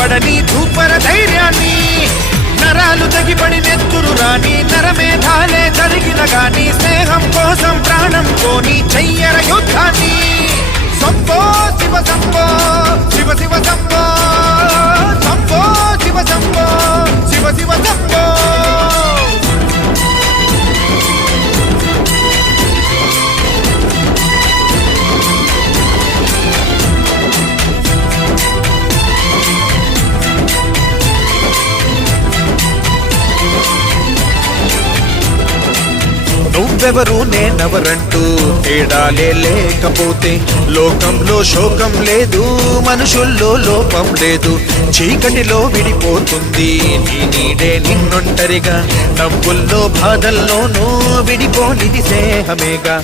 పడని ధూపర ధైర్యాన్ని, నరాలు తెగిపడి నెత్తురు రాని నరమేధాలే జరిగిన గాని స్నేహం కోసం ప్రాణం కోని చెయ్యర యుద్ధాన్ని. శంభో శివ శంభో శివ శివ శంభో, శంభో శివ శంభో శివ శివ శంభో. నువ్వెవరు నేనెవరంటూ తేడాలే లేకపోతే లోకంలో శోకం లేదు, మనుషుల్లో లోపం లేదు. చీకటిలో విడిపోతుంది నీ నీడే నిన్నొంటరిగా, నవ్వుల్లో బాధల్లోనూ విడిపోనిది స్నేహమేగా.